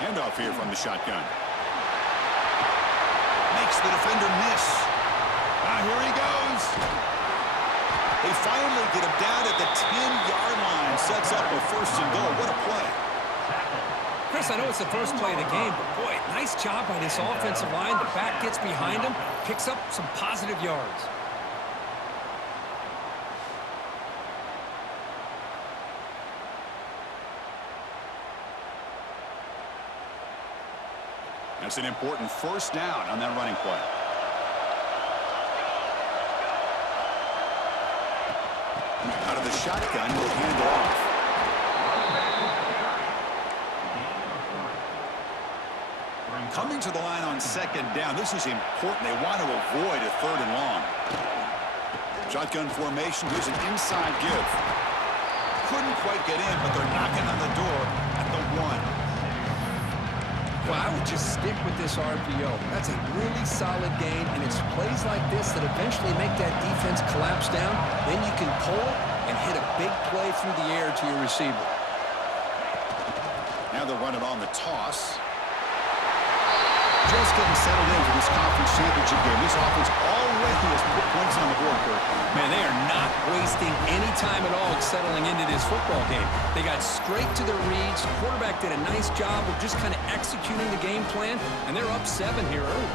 Handoff here from the shotgun. Makes the defender miss. Here he goes. They finally get him down at the 10-yard line. Sets up a first and goal. What a play. Chris, I know it's the first play of the game, but boy, nice job by this offensive line. The back gets behind him, picks up some positive yards. That's an important first down on that running play. Out of the shotgun, will hand it off. Coming to the line on second down. This is important. They want to avoid a third and long. Shotgun formation. Here's an inside give. Couldn't quite get in, but they're knocking on the door at the 1. Well, I would just stick with this RPO. That's a really solid game, and it's plays like this that eventually make that defense collapse down. Then you can pull it and hit a big play through the air to your receiver. Now they'll run it on the toss. Just getting settled in for this conference championship game. This offense already has put points on the board, Kurt. Man, they are not wasting any time at all settling into this football game. They got straight to their reads. The quarterback did a nice job of just kind of executing the game plan, and they're up 7 here early.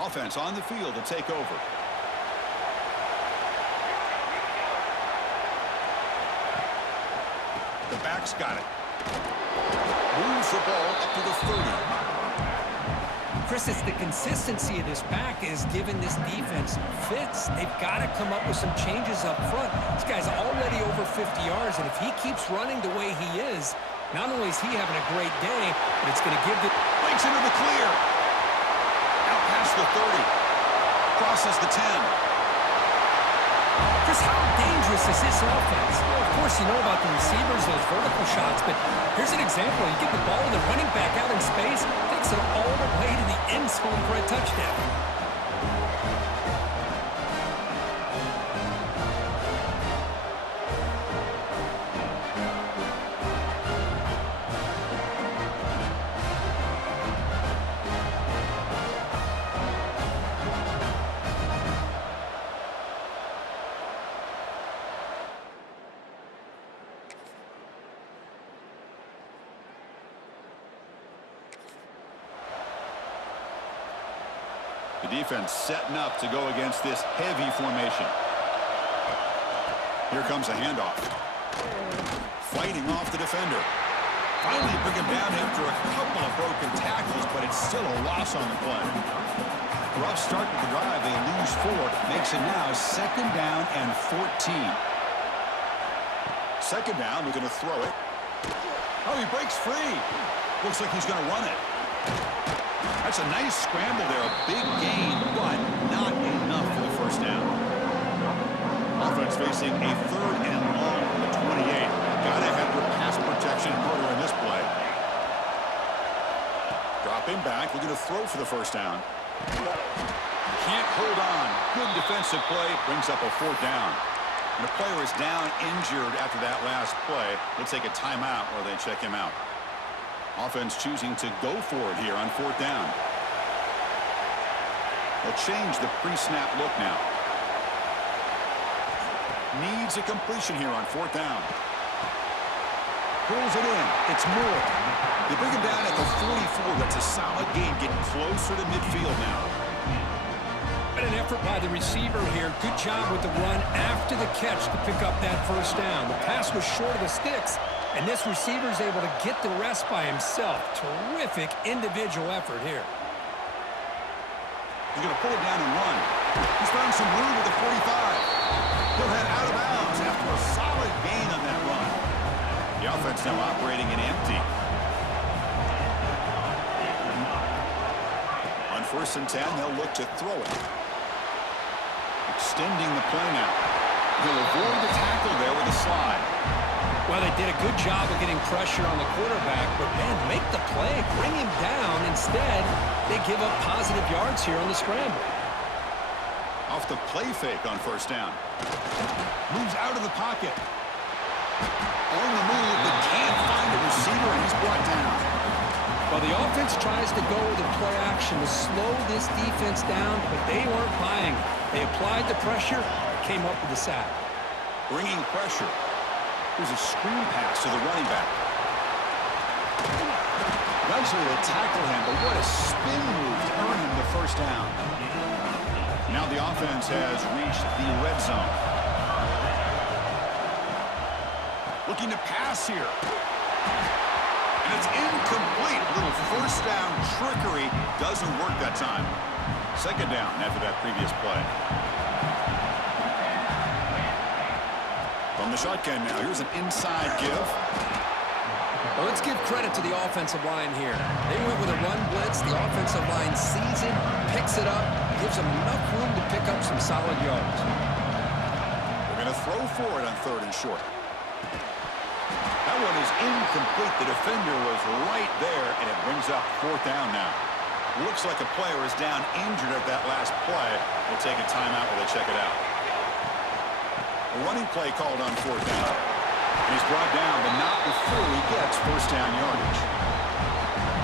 Offense on the field to take over. The back's got it. Moves the ball up to the 30. Chris, it's the consistency of this back is giving this defense fits. They've got to come up with some changes up front. This guy's already over 50 yards, and if he keeps running the way he is, not only is he having a great day, but it's going to give the... Breaks into the clear. Out past the 30. Crosses the 10. Chris, how dangerous is this offense? Well, of course, you know about the receivers, those vertical shots, but here's an example. You get the ball and the running back out in space, takes it all the way to the end zone for a touchdown. The defense setting up to go against this heavy formation. Here comes a handoff. Fighting off the defender. Finally bring him down after a couple of broken tackles, but it's still a loss on the play. Rough start to the drive. They lose 4. Makes it now 2nd down and 14. 2nd down. We're going to throw it. Oh, he breaks free. Looks like he's going to run it. That's a nice scramble there, a big gain, but not enough for the first down. Offense facing a 3rd and long from the 28. Gotta have your pass protection in order in this play. Dropping back, we're gonna throw for the first down. Can't hold on. Good defensive play, brings up a 4th down. And the player is down injured after that last play. They'll take a timeout while they check him out. Offense choosing to go for it here on 4th down. They'll change the pre-snap look now. Needs a completion here on 4th down. Pulls it in. It's more. They bring him down at the 44. That's a solid gain. Getting closer to midfield now. But an effort by the receiver here. Good job with the run after the catch to pick up that first down. The pass was short of the sticks. And this receiver is able to get the rest by himself. Terrific individual effort here. He's going to pull it down and run. He's found some room at the 45. He'll head out of bounds after a solid gain on that run. The offense now operating in empty. On 1st and 10, they'll look to throw it. Extending the play now. He'll avoid the tackle there with a slide. Well, they did a good job of getting pressure on the quarterback, but, man, make the play, bring him down. Instead, they give up positive yards here on the scramble. Off the play fake on first down. Moves out of the pocket. On the move, but can't find a receiver, and he's brought down. Well, the offense tries to go with a play action to slow this defense down, but they weren't buying it. They applied the pressure, came up with the sack. Bringing pressure. Here's a screen pass to the running back. Nice little tackle him, but what a spin move to earn him the first down. Now the offense has reached the red zone. Looking to pass here. And it's incomplete. Little first down trickery doesn't work that time. Second down after that previous play. From the shotgun now, here's an inside give. Well, let's give credit to the offensive line here. They went with a run blitz. The offensive line sees it, picks it up, gives them enough room to pick up some solid yards. They're going to throw for it on third and short. That one is incomplete. The defender was right there, and it brings up fourth down now. Looks like a player is down injured at that last play. We'll take a timeout while they check it out. A running play called on fourth down. He's brought down, but not before he gets first down yardage.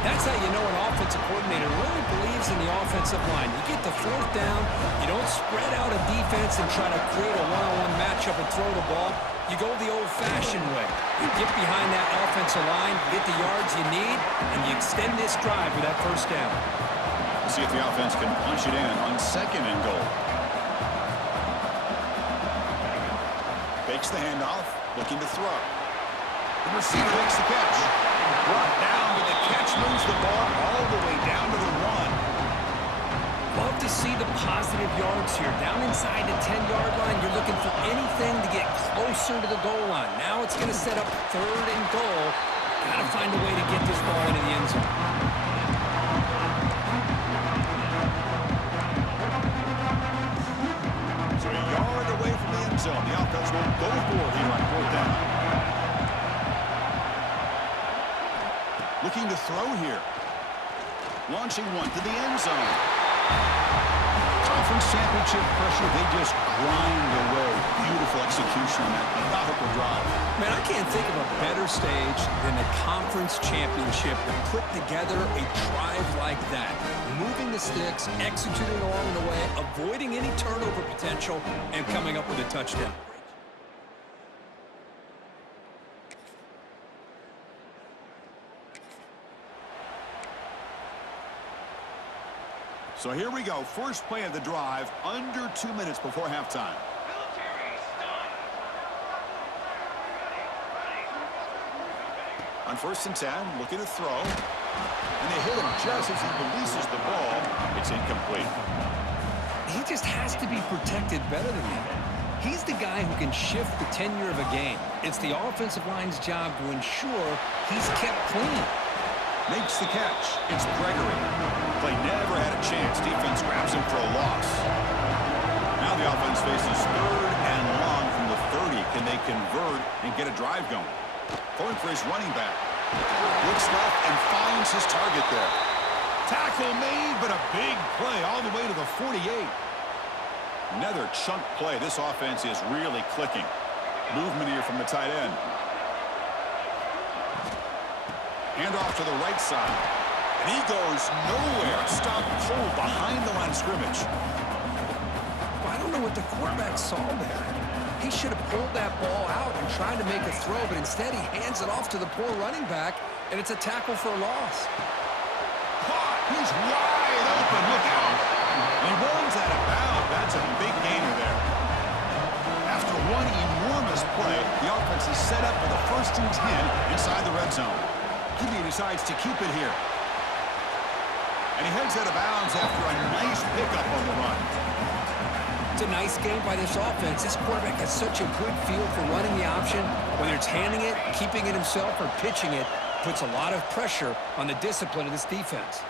That's how you know an offensive coordinator really believes in the offensive line. You get the fourth down, you don't spread out a defense and try to create a one-on-one matchup and throw the ball. You go the old-fashioned way. You get behind that offensive line, get the yards you need, and you extend this drive with that first down. We'll see if the offense can punch it in on second and goal. Fakes the handoff, looking to throw. The receiver makes the catch. Brought down, but the catch moves the ball all the way down to the 1. Love to see the positive yards here. Down inside the 10-yard line, you're looking for anything to get closer to the goal line. Now it's going to set up third and goal. Got to find a way to get this ball into the end zone. So a yard away from the end zone. The offense won't go for it here on fourth down. Looking to throw here. Launching one to the end zone. Conference championship pressure, they just grind away. Beautiful execution on that methodical drive. Man, I can't think of a better stage than the conference championship to put together a drive like that. Moving the sticks, executing along the way, avoiding any turnover potential, and coming up with a touchdown. So here we go. First play of the drive, under 2 minutes before halftime. On first and 10, looking to throw. And they hit him just as he releases the ball. It's incomplete. He just has to be protected better than that. He's the guy who can shift the tenure of a game. It's the offensive line's job to ensure he's kept clean. Makes the catch. It's Gregory. Play never had a chance. Defense grabs him for a loss. Now the offense faces third and long from the 30. Can they convert and get a drive going? Going for his running back. Looks left and finds his target there. Tackle made, but a big play all the way to the 48. Another chunk play. This offense is really clicking. Movement here from the tight end. Handoff to the right side. And he goes nowhere. Stop cold behind the line of scrimmage. I don't know what the quarterback saw there. He should have pulled that ball out and tried to make a throw, but instead he hands it off to the poor running back, and it's a tackle for a loss. Caught. He's wide open. Look out. He runs out of bounds. That's a big gainer there. After one enormous play, the offense is set up with a first and 10 inside the red zone. He decides to keep it here. And he heads out of bounds after a nice pickup on the run. It's a nice game by this offense. This quarterback has such a good feel for running the option. Whether it's handing it, keeping it himself, or pitching it, puts a lot of pressure on the discipline of this defense.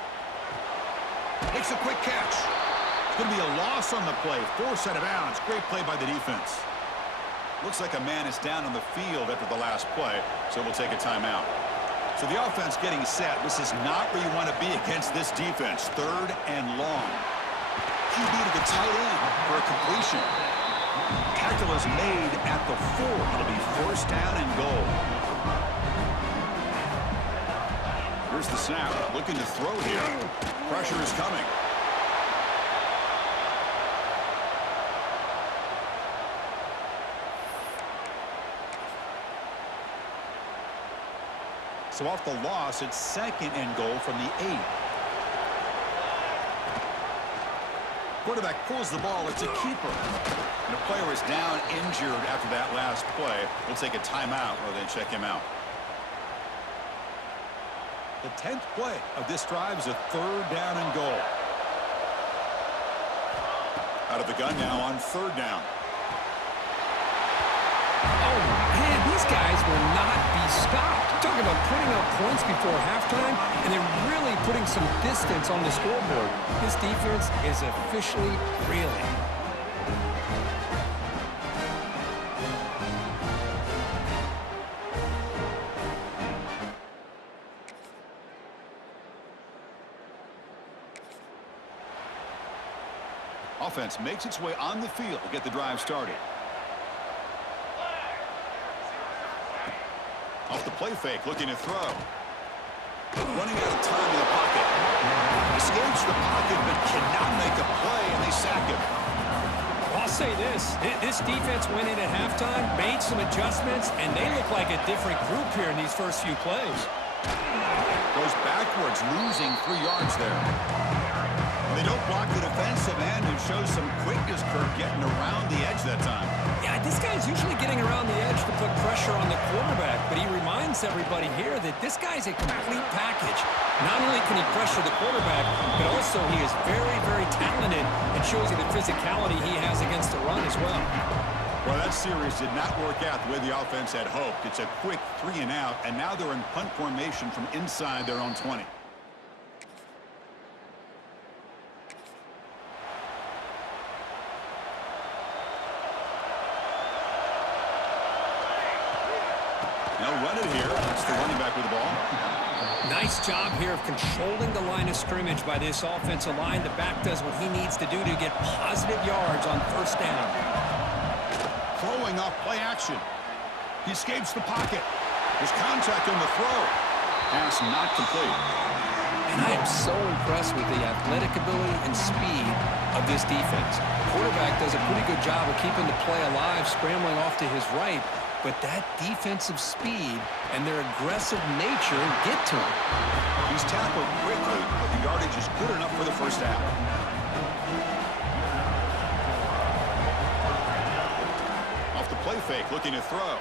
Makes a quick catch. It's going to be a loss on the play. Forced out of bounds. Great play by the defense. Looks like a man is down on the field after the last play, so we'll take a timeout. So the offense getting set. This is not where you want to be against this defense. Third and long. QB to the tight end for a completion. Tackle is made at the 4. It'll be first down and goal. Here's the snap. Looking to throw here. Pressure is coming. So off the loss, it's second and goal from the 8. Quarterback pulls the ball. It's a keeper. And a player is down injured after that last play. We'll take a timeout rather than check him out. The 10th play of this drive is a third down and goal. Out of the gun now on third down. Oh, man, these guys will not be stopped. Talking about putting up points before halftime, and they're really putting some distance on the scoreboard. This defense is officially reeling. Offense makes its way on the field to get the drive started. Off the play fake, looking to throw. Running out of time in the pocket. Escapes the pocket, but cannot make a play, and they sack him. I'll say this defense went in at halftime, made some adjustments, and they look like a different group here in these first few plays. Goes backwards, losing 3 yards there. They don't block the defensive end, who shows some quickness, Kirk, getting around the edge that time. Yeah, this guy's usually getting around the edge to put pressure on the quarterback, but he reminds everybody here that this guy's a complete package. Not only can he pressure the quarterback, but also he is very, very talented and shows you the physicality he has against the run as well. Well, that series did not work out the way the offense had hoped. It's a quick 3 and out, and now they're in punt formation from inside their own 20. They'll run it here. It's the running back with the ball. Nice job here of controlling the line of scrimmage by this offensive line. The back does what he needs to do to get positive yards on first down. Throwing off play action. He escapes the pocket. There's contact on the throw. Pass not complete. And I am so impressed with the athletic ability and speed of this defense. Quarterback does a pretty good job of keeping the play alive, scrambling off to his right. But that defensive speed and their aggressive nature get to him. He's tackled quickly, but the yardage is good enough for the first down. Off the play fake, looking to throw.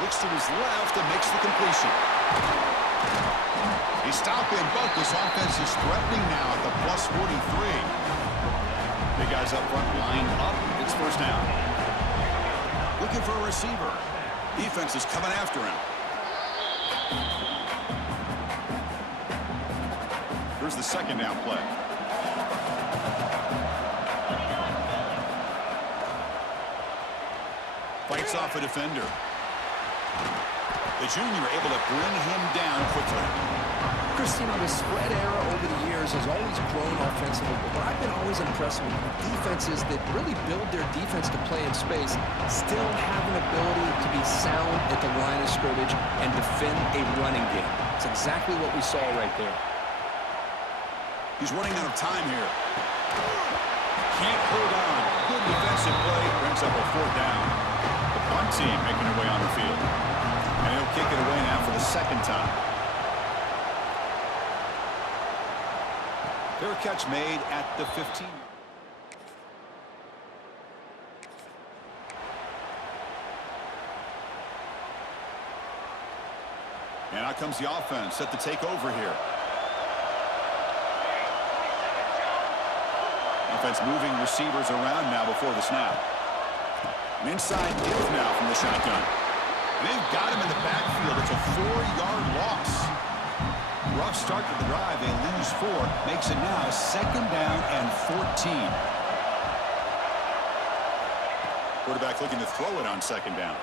Looks to his left and makes the completion. He's stopping both. This offense is threatening now at the plus 43. Big guys up front lined up. It's first down. Looking for a receiver. Defense is coming after him. Here's the second down play. Fights off a defender. The junior able to bring him down quickly. Chris, you know, the spread era over the years has always grown offensively, but what I've been always impressed with defenses that really build their defense to play in space still have an ability to be sound at the line of scrimmage and defend a running game. It's exactly what we saw right there. He's running out of time here. Can't hold on. Good defensive play. Brings up a fourth down. The punt team making their way on the field. And he'll kick it away now for the second time. Fair catch made at the 15. And out comes the offense set to take over here. Offense moving receivers around now before the snap. An inside give now from the shotgun. And they've got him in the backfield. It's a 4-yard loss. Rough start to the drive. They lose 4. Makes it now second down and 14. Quarterback looking to throw it on second down.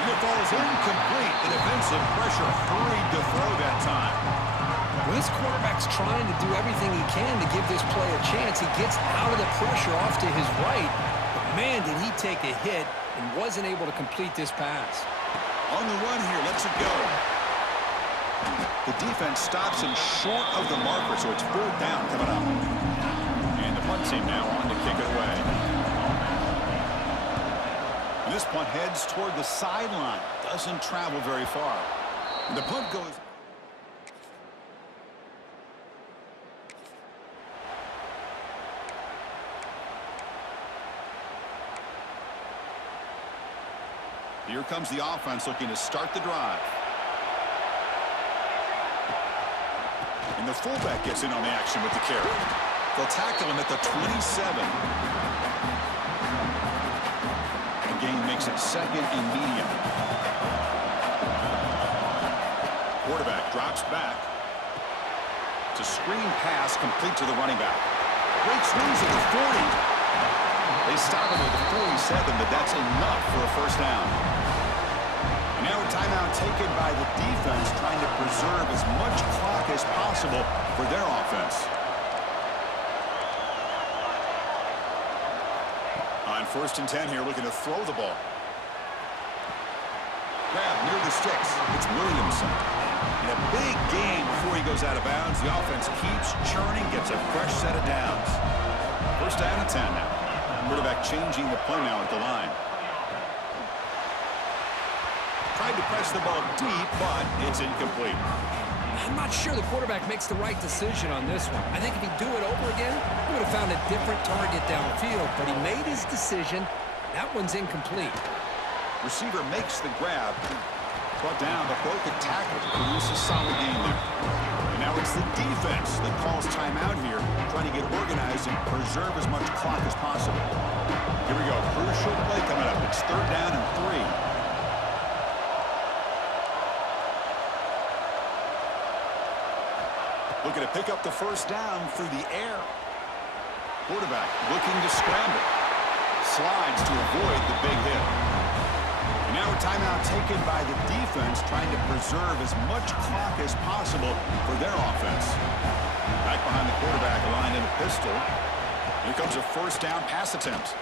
And it falls incomplete. The defensive pressure hurried to throw that time. Well, This quarterback's trying to do everything he can to give this play a chance. He gets out of the pressure off to his right. But, man, did he take a hit and wasn't able to complete this pass. On the run here, lets it go. The defense stops him short of the marker, so it's 4th down coming up. And the punt team now on to kick it away. And this punt heads toward the sideline. Doesn't travel very far. And the punt goes... Here comes the offense looking to start the drive. And the fullback gets in on the action with the carry. They'll tackle him at the 27. The gain makes it 2nd and medium. Quarterback drops back. It's a screen pass complete to the running back. Great swings at the 40. They stop him at the 47, but that's enough for a 1st down. And now a timeout taken by the defense, trying to preserve as much clock as possible for their offense. On 1st and 10 here, looking to throw the ball. Grab near the sticks. It's Williamson. And a big gain before he goes out of bounds. The offense keeps churning, gets a fresh set of downs. 1st down and 10 now. Quarterback changing the play now at the line. Tried to press the ball deep, but it's incomplete. I'm not sure the quarterback makes the right decision on this one. I think if he'd do it over again, he would have found a different target downfield, but he made his decision. That one's incomplete. Receiver makes the grab. Brought down, but broke a tackle to produce a solid game there. And now it's the defense that calls timeout here, trying to get organized and preserve as much clock as possible. Here we go. Crucial play coming up. It's 3rd down and 3. Looking to pick up the 1st down through the air. Quarterback looking to scramble. Slides to avoid the big hit. And now a timeout taken by the defense, trying to preserve as much clock as possible for their offense. Back behind the quarterback, aligned in a pistol. Here comes a 1st down pass attempt.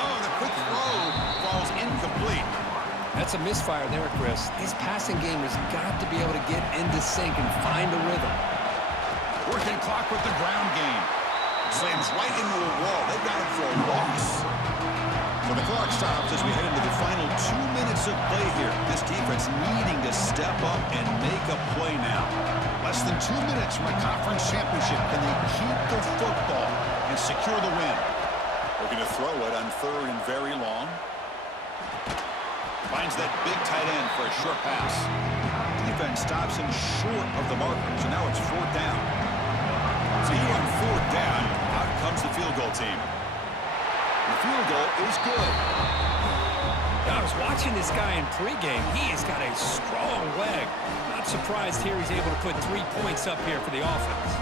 Oh, the quick throw falls incomplete. That's a misfire there, Chris. His passing game has got to be able to get into sync and find a rhythm. Working clock with the ground game. Slams right into a wall. They've got him for a loss. So the clock stops as we head into the final 2 minutes of play here. This defense needing to step up and make a play now. Less than 2 minutes from a conference championship. Can they keep the football and secure the win? Looking to throw it on 3rd and very long. Finds that big tight end for a short pass. Defense stops him short of the marker. So now it's 4th down. So here on 4th down, out comes the field goal team. The field goal is good. I was watching this guy in pregame. He has got a strong leg. Not surprised here he's able to put 3 points up here for the offense.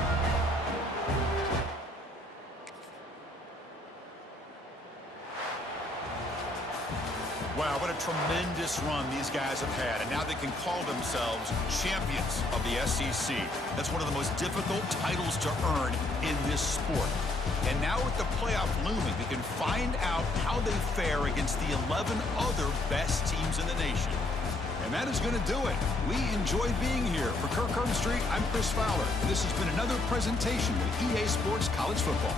Wow, what a tremendous run these guys have had, and now they can call themselves champions of the SEC. That's one of the most difficult titles to earn in this sport. And now with the playoff looming, we can find out how they fare against the 11 other best teams in the nation. And that is going to do it. We enjoyed being here. For Kirk Street, I'm Chris Fowler. This has been another presentation of EA Sports College Football.